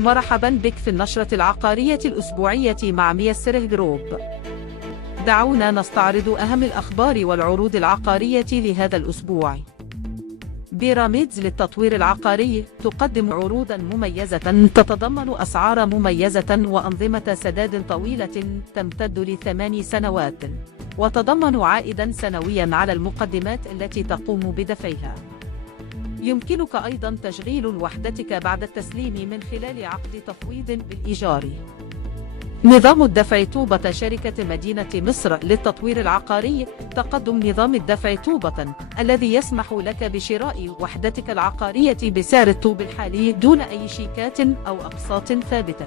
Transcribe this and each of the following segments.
مرحبا بك في النشرة العقارية الأسبوعية مع ميسر جروب. دعونا نستعرض أهم الأخبار والعروض العقارية لهذا الأسبوع. بيراميدز للتطوير العقاري تقدم عروضا مميزة تتضمن أسعار مميزة وأنظمة سداد طويلة تمتد ل8 سنوات، وتضمن عائدا سنويا على المقدمات التي تقوم بدفعها. يمكنك أيضا تشغيل وحدتك بعد التسليم من خلال عقد تفويض بالإيجار. نظام الدفع طوبة شركة مدينة مصر للتطوير العقاري تقدم نظام الدفع طوبة الذي يسمح لك بشراء وحدتك العقارية بسعر الطوب الحالي دون أي شيكات أو أقساط ثابتة.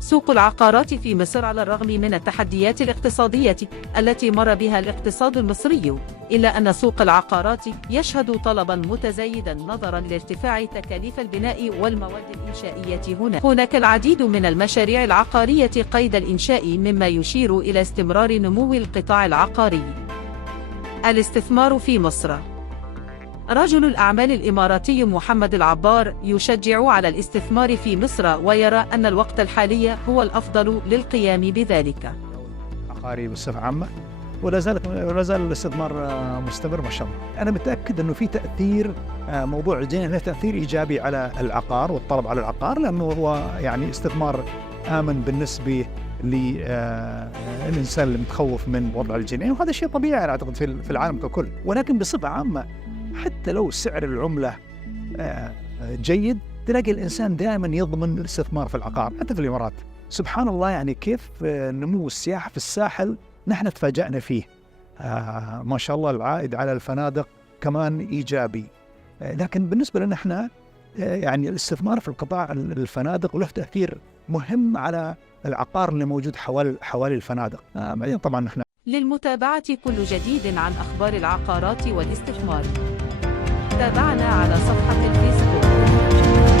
سوق العقارات في مصر على الرغم من التحديات الاقتصادية التي مر بها الاقتصاد المصري، إلا أن سوق العقارات يشهد طلبا متزايدا نظرا لارتفاع تكاليف البناء والمواد الإنشائية. هناك العديد من المشاريع العقارية قيد الإنشاء، مما يشير إلى استمرار نمو القطاع العقاري. الاستثمار في مصر. رجل الأعمال الإماراتي محمد العبار يشجع على الاستثمار في مصر، ويرى أن الوقت الحالي هو الأفضل للقيام بذلك. عقاري بصفة عامة ولا زال الاستثمار مستمر ما شاء الله. أنا متأكد أنه في تأثير، موضوع الجنيه له تأثير إيجابي على العقار والطلب على العقار، لأنه هو يعني استثمار آمن بالنسبة للإنسان اللي متخوف من وضع الجنيه، وهذا شيء طبيعي أنا أعتقد في العالم ككل. ولكن بصفة عامة حتى لو سعر العملة جيد، تلاقي الإنسان دائما يضمن الاستثمار في العقار. حتى في الإمارات سبحان الله، يعني كيف نمو السياحة في الساحل نحن تفاجأنا فيه. ما شاء الله العائد على الفنادق كمان إيجابي. لكن بالنسبة لنا احنا يعني الاستثمار في القطاع الفنادق له تأثير مهم على العقار اللي موجود حوالي الفنادق. بعدين طبعا نحن للمتابعة كل جديد عن أخبار العقارات والاستثمار، تابعنا على صفحة الفيسبوك.